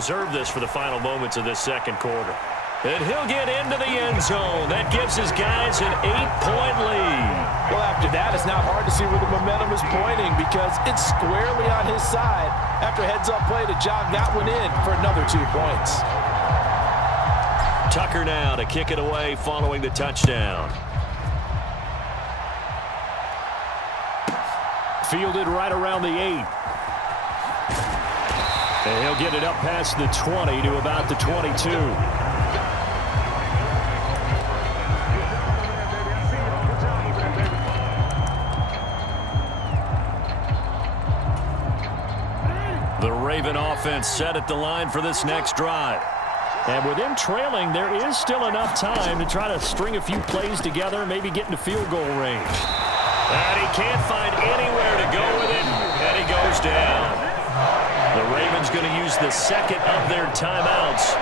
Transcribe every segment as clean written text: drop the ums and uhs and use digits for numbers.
reserve this for the final moments of this second quarter. And he'll get into the end zone. That gives his guys an 8-point lead. Well, after that, it's not hard to see where the momentum is pointing because it's squarely on his side after a heads-up play to jog that one in for another 2 points. Tucker now to kick it away following the touchdown. Fielded right around the 8. And he'll get it up past the 20 to about the 22. The Raven offense set at the line for this next drive. And with them trailing, there is still enough time to try to string a few plays together, maybe get into field goal range. And he can't find anywhere to go with it, and he goes down. The Ravens going to use the second of their timeouts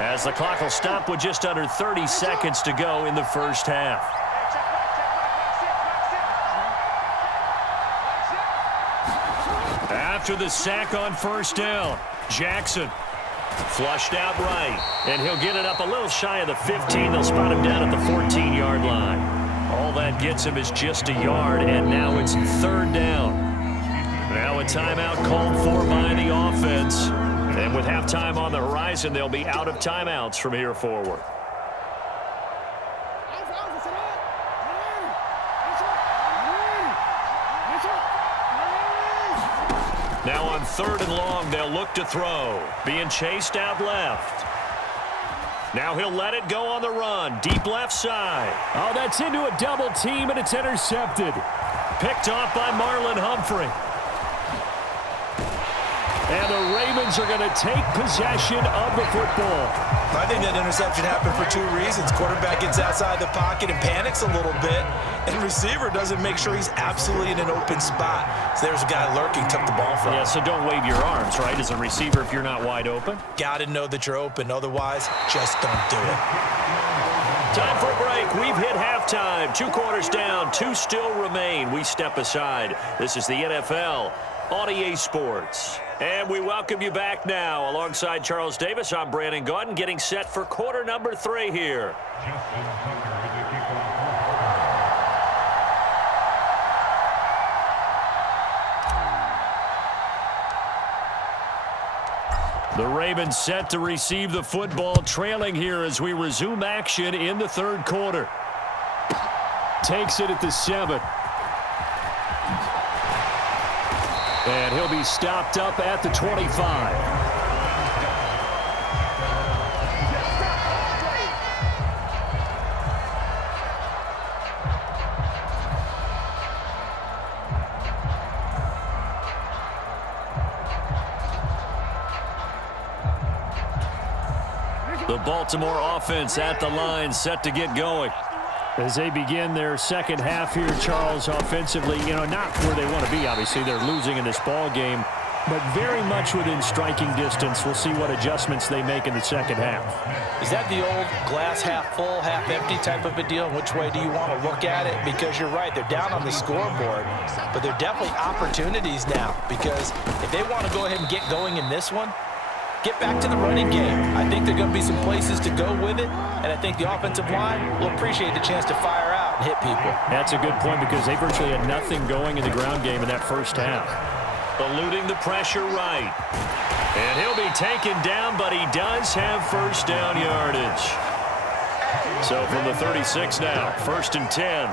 as the clock will stop with just under 30 seconds to go in the first half. After the sack on first down, Jackson flushed out right, and he'll get it up a little shy of the 15. They'll spot him down at the 14-yard line. All that gets him is just a yard, and now it's third down. Now a timeout called for by the offense. And with halftime on the horizon, they'll be out of timeouts from here forward. Now on third and long, they'll look to throw. Being chased out left. Now he'll let it go on the run. Deep left side. Oh, that's into a double team, and it's intercepted. Picked off by Marlon Humphrey. And the Ravens are going to take possession of the football. I think that interception happened for 2 reasons. Quarterback gets outside the pocket and panics a little bit, and receiver doesn't make sure he's absolutely in an open spot. So there's a guy lurking, took the ball from him. Yeah, so don't wave your arms, right, as a receiver if you're not wide open. Got to know that you're open. Otherwise, just don't do it. Time for a break. We've hit halftime. 2 quarters down, 2 still remain. We step aside. This is the NFL on EA Sports. And we welcome you back now. Alongside Charles Davis, I'm Brandon Gaudin, getting set for quarter number 3 here. The Ravens set to receive the football, trailing here as we resume action in the third quarter. Takes it at the 7. And he'll be stopped up at the 25. The Baltimore offense at the line, set to get going. As they begin their second half here, Charles, offensively, not where they want to be, obviously. They're losing in this ball game, but very much within striking distance. We'll see what adjustments they make in the second half. Is that the old glass half full, half empty type of a deal? Which way do you want to look at it? Because you're right, they're down on the scoreboard, but they're definitely opportunities now, because if they want to go ahead and get going in this one, get back to the running game. I think there are going to be some places to go with it, and I think the offensive line will appreciate the chance to fire out and hit people. That's a good point because they virtually had nothing going in the ground game in that first half. Eluding the pressure right. And he'll be taken down, but he does have first down yardage. So from the 36 now, 1st and 10.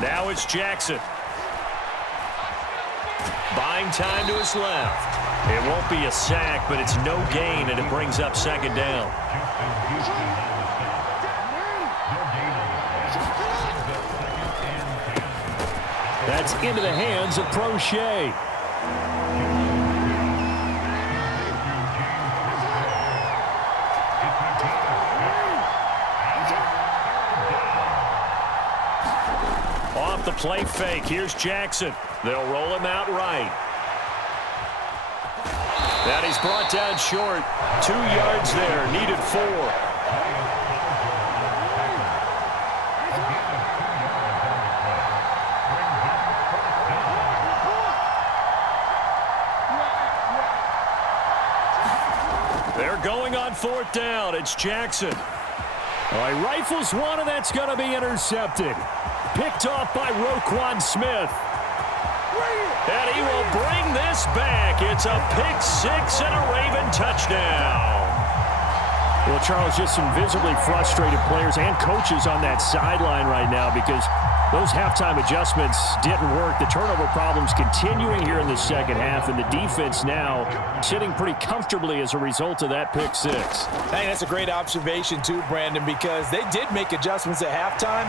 Now it's Jackson. Buying time to his left. It won't be a sack, but it's no gain, and it brings up second down. That's into the hands of Prochet. Off the play fake, here's Jackson. They'll roll him out right. That he's brought down short. 2 yards there, needed 4. They're going on 4th down. It's Jackson. All right, rifles one, and that's going to be intercepted. Picked off by Roquan Smith. And he will bring this back. It's a pick six and a Raven touchdown. Well, Charles, just some visibly frustrated players and coaches on that sideline right now because those halftime adjustments didn't work. The turnover problems continuing here in the second half, and the defense now sitting pretty comfortably as a result of that pick six. Hey, that's a great observation too, Brandon, because they did make adjustments at halftime.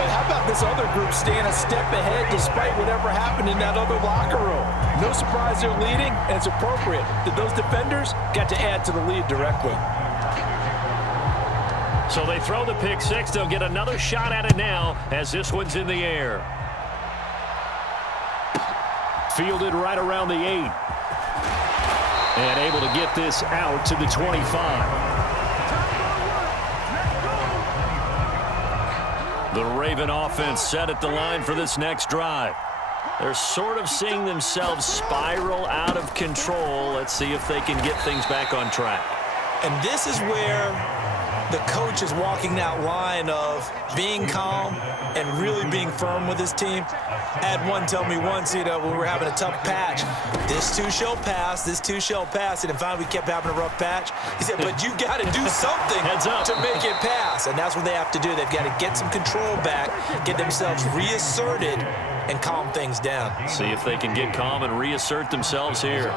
But how about this other group staying a step ahead despite whatever happened in that other locker room? No surprise they're leading, and it's appropriate that those defenders got to add to the lead directly. So they throw the pick six. They'll get another shot at it now as this one's in the air. Fielded right around the 8. And able to get this out to the 25. The Raven offense set at the line for this next drive. They're sort of seeing themselves spiral out of control. Let's see if they can get things back on track. And this is where the coach is walking that line of being calm and really being firm with his team. I had one tell me once, when we were having a tough patch, this too shall pass, this too shall pass. And finally we kept having a rough patch. He said, but you got to do something to make it pass. And that's what they have to do. They've got to get some control back, get themselves reasserted, and calm things down. See if they can get calm and reassert themselves here.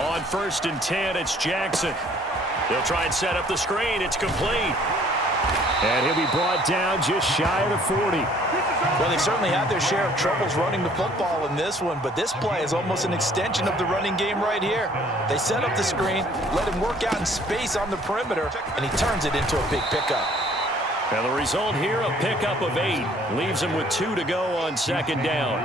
On 1st and 10, it's Jackson. They'll try and set up the screen. It's complete. And he'll be brought down just shy of the 40. Well, they certainly had their share of troubles running the football in this one, but this play is almost an extension of the running game right here. They set up the screen, let him work out in space on the perimeter, and he turns it into a big pickup. And the result here, a pickup of 8. Leaves him with 2 to go on 2nd down.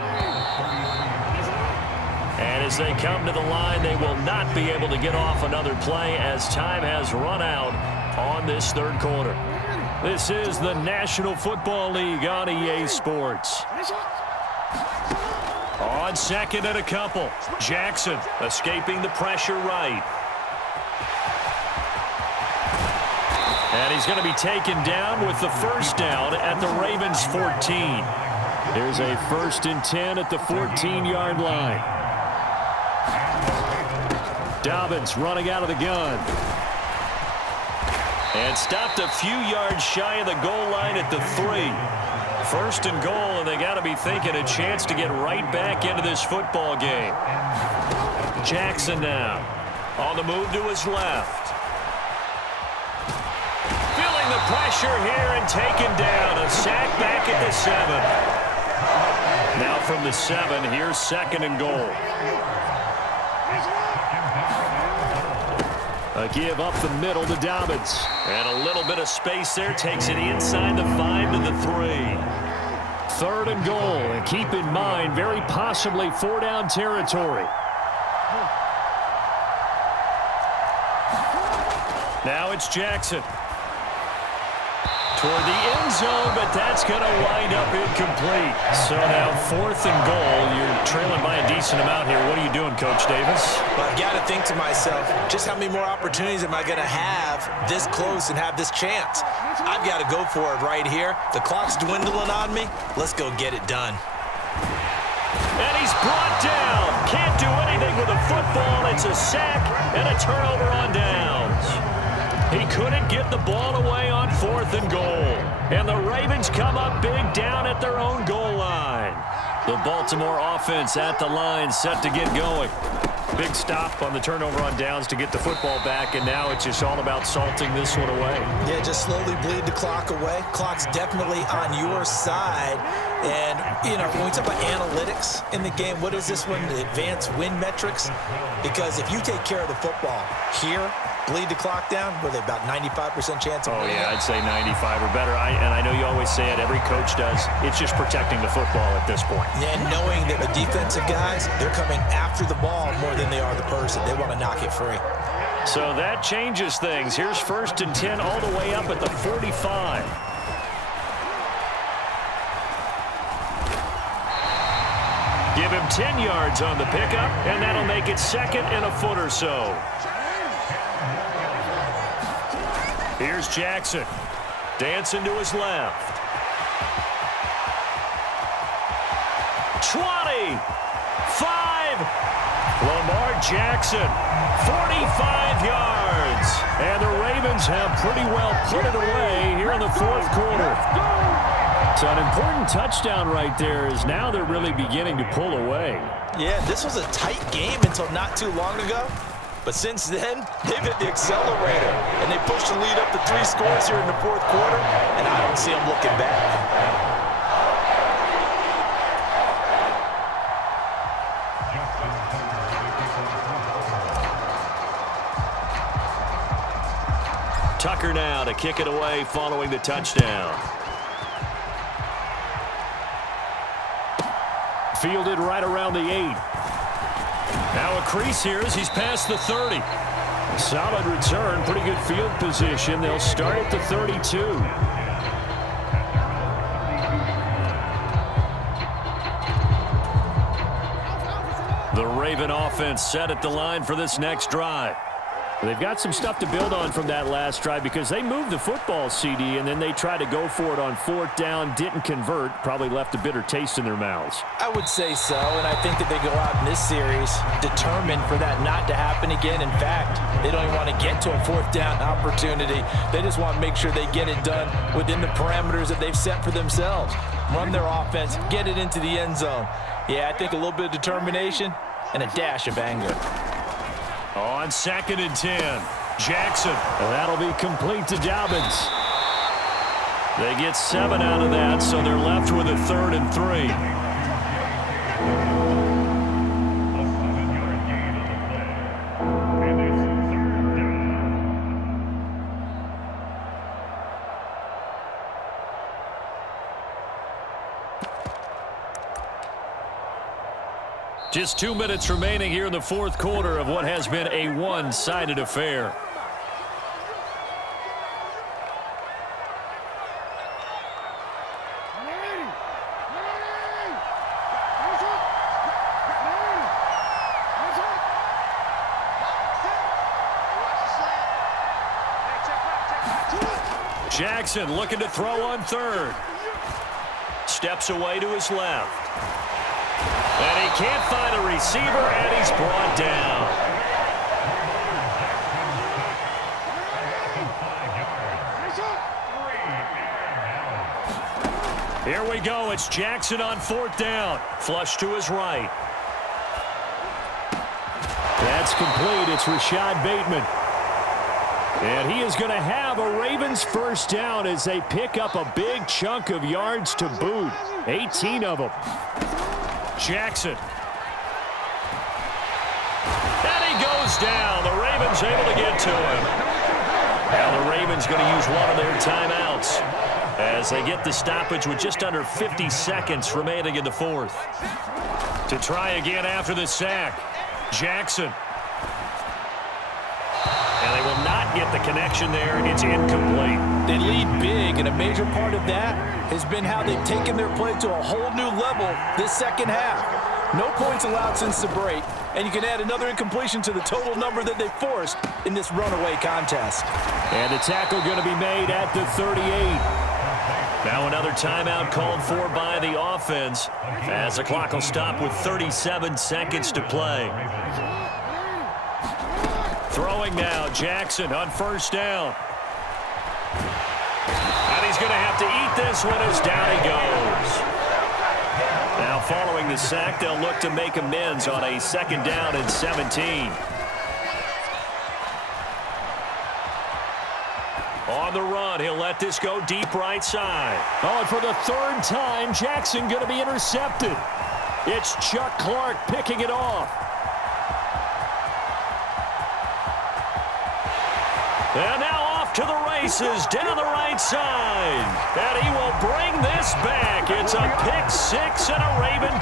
And as they come to the line, they will not be able to get off another play as time has run out on this 3rd quarter. This is the National Football League on EA Sports. On 2nd and a couple, Jackson escaping the pressure right. And he's going to be taken down with the 1st down at the Ravens 14. Here's a 1st and 10 at the 14-yard line. Dobbins running out of the gun. And stopped a few yards shy of the goal line at the 3. 1st and goal, and they got to be thinking a chance to get right back into this football game. Jackson now on the move to his left. Feeling the pressure here and taken down. A sack back at the 7. Now from the 7, here's 2nd and goal. A give up the middle to Dobbins. And a little bit of space there. Takes it inside the 5 to the 3. 3rd and goal. And keep in mind, very possibly 4-down territory. Now it's Jackson. Toward the end zone, but that's going to wind up incomplete. So now 4th and goal. You're trailing by a decent amount here. What are you doing, Coach Davis? Well, I've got to think to myself, just how many more opportunities am I going to have this close and have this chance? I've got to go for it right here. The clock's dwindling on me. Let's go get it done. And he's brought down. Can't do anything with a football. It's a sack and a turnover on downs. He couldn't get the ball away on 4th and goal. And the Ravens come up big down at their own goal line. The Baltimore offense at the line set to get going. Big stop on the turnover on downs to get the football back, and now it's just all about salting this one away. Yeah, just slowly bleed the clock away. Clock's definitely on your side. And, when we talk about analytics in the game, what is this one? The advanced win metrics? Because if you take care of the football here, bleed the clock down, with about 95% chance of winning. Oh, yeah, I'd say 95 or better. And I know you always say it, every coach does. It's just protecting the football at this point. And knowing that the defensive guys, they're coming after the ball more than they are the person. They want to knock it free. So that changes things. Here's 1st and 10 all the way up at the 45. Give him 10 yards on the pickup, and that'll make it 2nd and a foot or so. Here's Jackson. Dancing to his left. 20. 5. Lamar Jackson. 45 yards. And the Ravens have pretty well put it away here in the fourth quarter. So an important touchdown right there is now they're really beginning to pull away. Yeah, this was a tight game until not too long ago. But since then, they've hit the accelerator, and they pushed the lead up to 3 scores here in the fourth quarter, and I don't see them looking back. Tucker now to kick it away following the touchdown. Fielded right around the 8. Now a crease here as he's past the 30. Solid return, pretty good field position. They'll start at the 32. The Raven offense set at the line for this next drive. They've got some stuff to build on from that last drive because they moved the football, CD, and then they tried to go for it on 4th down, didn't convert, probably left a bitter taste in their mouths. I would say so, and I think that they go out in this series determined for that not to happen again. In fact, they don't even want to get to a 4th down opportunity. They just want to make sure they get it done within the parameters that they've set for themselves. Run their offense, get it into the end zone. Yeah, I think a little bit of determination and a dash of anger. On 2nd and 10, Jackson. That'll be complete to Dobbins. They get 7 out of that, so they're left with a 3rd and 3. Just 2 minutes remaining here in the fourth quarter of what has been a one-sided affair. Jackson looking to throw on 3rd. Steps away to his left. And he can't find a receiver, and he's brought down. Here we go. It's Jackson on 4th down. Flush to his right. That's complete. It's Rashad Bateman. And he is going to have a Ravens first down as they pick up a big chunk of yards to boot. 18 of them. Jackson. And he goes down. The Ravens able to get to him. Now the Ravens going to use one of their timeouts as they get the stoppage with just under 50 seconds remaining in the fourth. To try again after the sack, Jackson. And they will not get the connection there. It's incomplete. They lead big, and a major part of that has been how they've taken their play to a whole new level this second half. No points allowed since the break, and you can add another incompletion to the total number that they forced in this runaway contest. And the tackle going to be made at the 38. Now another timeout called for by the offense as the clock will stop with 37 seconds to play. Throwing now, Jackson on 1st down. And he's going to have to eat this one as down he goes. Now following the sack, they'll look to make amends on a 2nd down and 17. On the run, he'll let this go deep right side. Oh, and for the 3rd time, Jackson going to be intercepted. It's Chuck Clark picking it off. And now off to the races down the right side. And he will bring this back. It's a pick 6 and a Raven